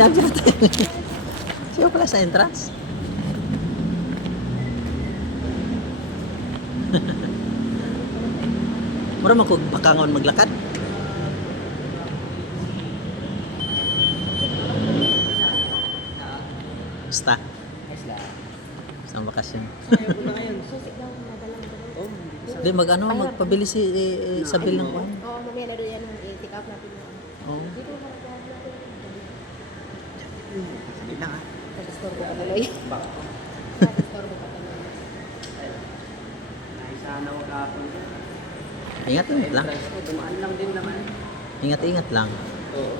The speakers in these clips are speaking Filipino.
Diyan natin. Siya pala sa entrance. Mura man kung bakangon maglakad. Basta. Sa bakasyon. Di mag-ano, magpabili si Sabil ng kuhan. Oo, mamaya na doon yan. I-take out natin yun. Oo. Dito na natin. Sige lang ah. Pag-store ko pa tuloy. Pag-store ko pa tuloy. Sana wag hapon. Ingat lang. Dumaan lang din naman. Ingat lang. Oo.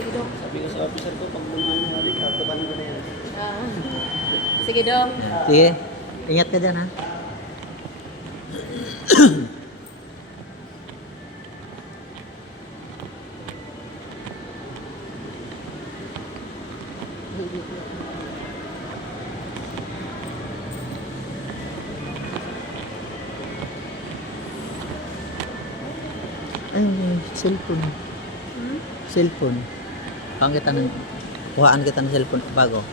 Sige, Dong. Sabi ko sa officer ko, pag dumaan na ulit, katukan ko na yan. Ah. Sige, Dong. Yan. Sige. Ingat ka dyan ha. Ay, cellphone. Cellphone. Pangkita ng kuhaan kita ng cellphone bago.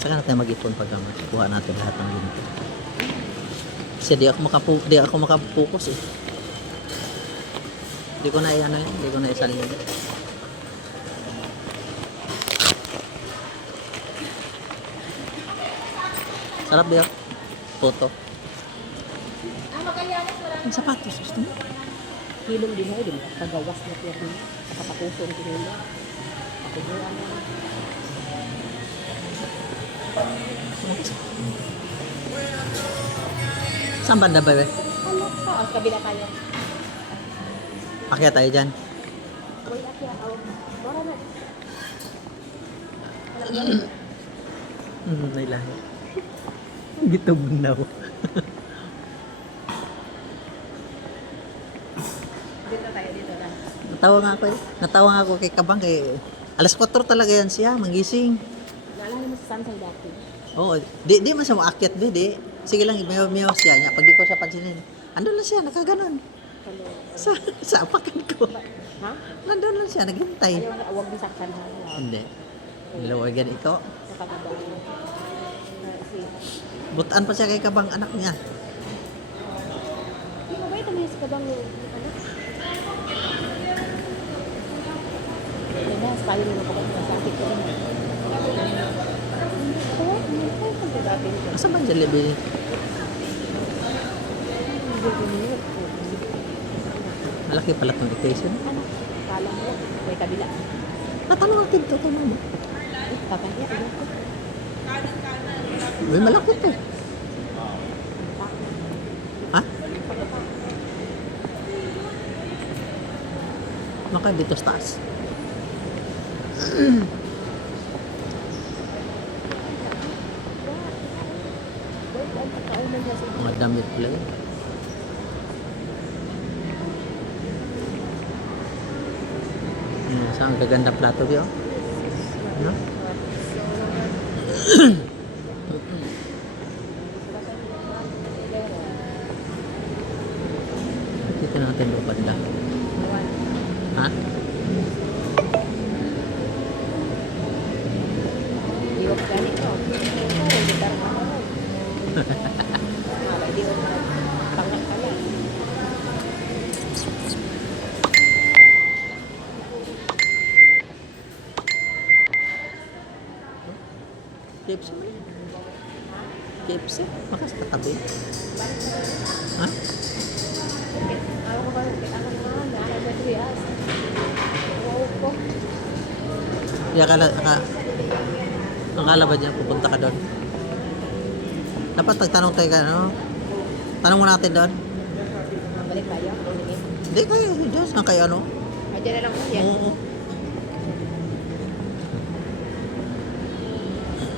Saka natin mag-ipon pag kuha natin lahat ng ginto. Kasi di ako makapokus eh. Di ko na i-ano yun. Di ko na isalin yun. Sarap ba yun? Photo. Ang sapatos, gusto mo? Hilong din ay, di mo. Pagawas na tiyak din. Katapuso ang tinila. Ako buwan na. Saan banda ba? Ano pa? Ang kabila tayo. Akyat tayo dyan. Wait, akya. Mara na. May lahi. Gitugnaw. Dito tayo, dito na. Natawa nga ako kay Kabang kay alas 4 talaga yan siya, magising. Naalala mo sa Sansay dati. Oo, di man siya maakyat di. Sige lang, miyaw siya niya. Pag di ko siya pansinin, andun lang siya, nakaganon. Hello. Sa apakan ko. Ha? Nandun lang siya, naghintay. Ayaw na, huwag disaktan ha. Hindi. Nilawagan ito. Nakakabang. Butaan pa siya kay Kabang anak niya. Hindi mo ba ito may kabang yung anak? Hindi na, tayo na kapag nasakit ko rin. Oo, hindi ko yung dati. Asa ba dyan, Lebi? Malaki pala itong location. Ano? Kala mo, may kabila. Natanong natin ito, tanong mo. Kakaya, ano ko? May malaki ito. Ha? Maka dito sa taas. Mga damit pala yun. Saan gaganda plato yun? No? Dito natin yung banda. Ha? Iwag ganito. Hindi ka rin ako. Hindi ko pangak ka yan. KFC mo yun? KFC? Makas katabi. Ha? Ako ko ba? Ako naman. Naalala mo ito yan. Oo ko. Akala ba dyan pupunta ka doon? Dapat nagtanong tayo ka, ano? Tanong mo natin doon. Balik tayo. Sige. Hindi kayo, dyan. Saan kayo ano? Ay, dyan na lang po yan. Oo.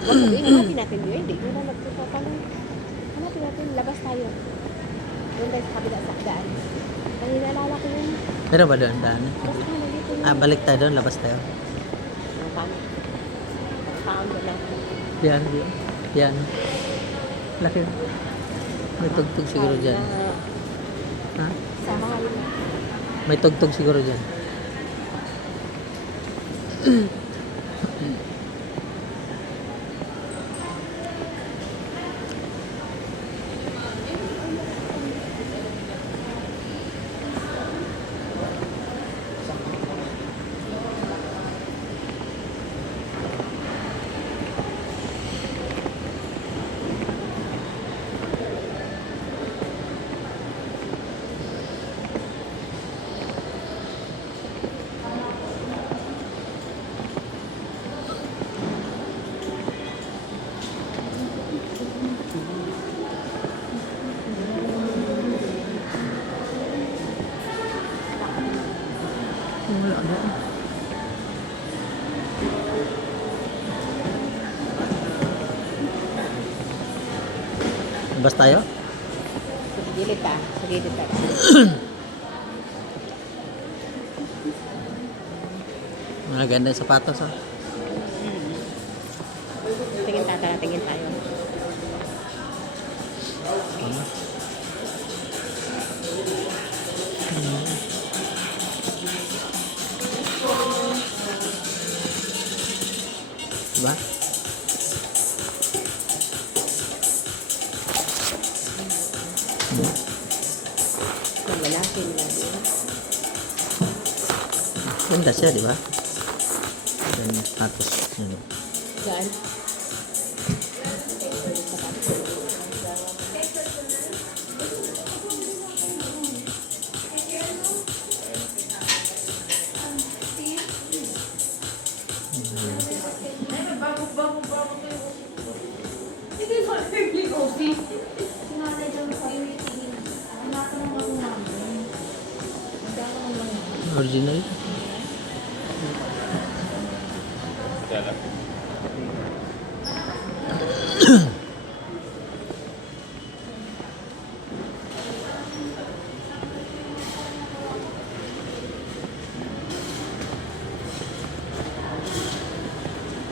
Hanapin natin yun. Hindi ko na nagpunta pa lang. Hanapin natin. Labas tayo. Doon tayo sa kabila sa daan. Ay, naalala ko yun. Pero ba doon daan? Basta nandito yun. Ah, balik tayo doon, labas tayo. Paano? Paano lang. Yan, yan. Yan. Laki. May tugtog siguro dyan. Ha? Sa mahal na. May tugtog siguro dyan. Wala na. Labas tayo? Sa gilid pa. Sa gilid pa. Maganda yung sapatos, oh. Tingin tayo, tingin tayo. Diba? Ang lalaki nila. Ganda siya, di ba? Yung sapatos. Yun. Saan? Original.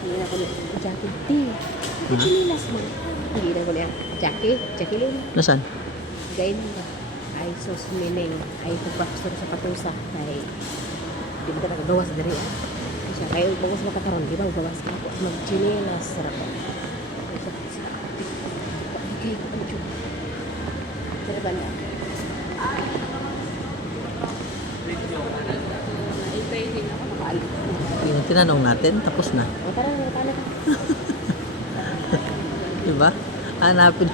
Hindi na ko na jacket. Di. Pililas mo. Hindi na ko na jacket. Jacket lang. Nasaan? Gain ba? Ay sos meaning. Ay pagpapastor sa patusa. Ay di ba talaga gawas dari. Siya kayo bawas makakaroon. Di ba gawas ka po. Mag-chinelas. Sarap ba? Okay. Sarap ba na? Ay, pwede na ako nakaalit. Yung tinanong natin, tapos na. O tara, tara ka. Diba? Hanapin.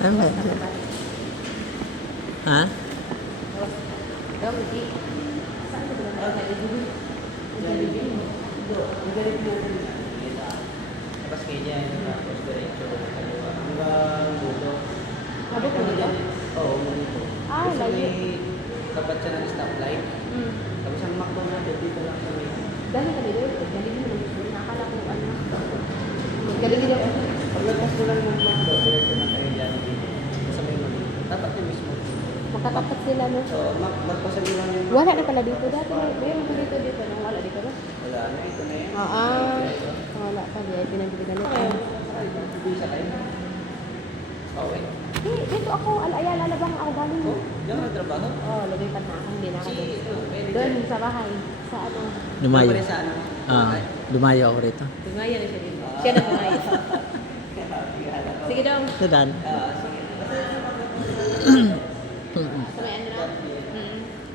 Ano ba? Ha? Daw, hindi. Saan ko ba? Tapos kayo dyan, tapos diretso, kaliwa. Hanggang dulo. Abot mo dito? Oo, dito. Ah, Tapos layo. may tapat siya ng stoplight. Hmm. Tapos ang McDo natin, dito lang sa may... Dali kami doon. Galing mo lang. Nakakala ko ano. Galing nila. Paglagpas mo lang ng McDo, diretso na kayo dyan dito. Sa may mali. Dapat yung mismo. Makatapat sila no. So, magpasan nyo lang yung... Wala na pala dito dati. Meron ko dito nang wala dito no. Wala na, ito na yan. Wala pa di ay pinabili na. Bisa kayo. Okay. Dito ako alaya lalabang ako galing. Oh, diyan ka nagtrabaho? Oh, lumipat na ako. Hindi na ako Si, doon. pwede Doon dyan. sa bahay. Sa ano. Lumayo. Pwede sa ano? Ah, lumayo ako rito. Tumaya na siya dito. Siya na tumaya. Sige daw. Dadan. Sa may ano na?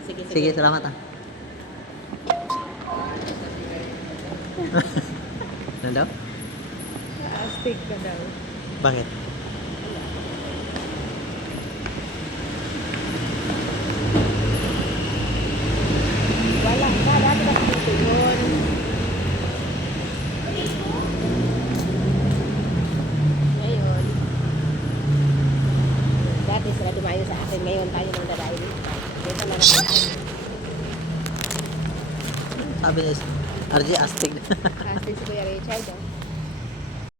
Sige, Sige, salamat ah. Ano daw? Astig ka daw. Bakit? Wala ka. Dati na dito yun. Ngayon. Dati sila dumayo sa akin. Ngayon tayo nang dadayo. Dito na naman. Sabi niya, RJ Astig. Astig si Kuya Richard. Oh.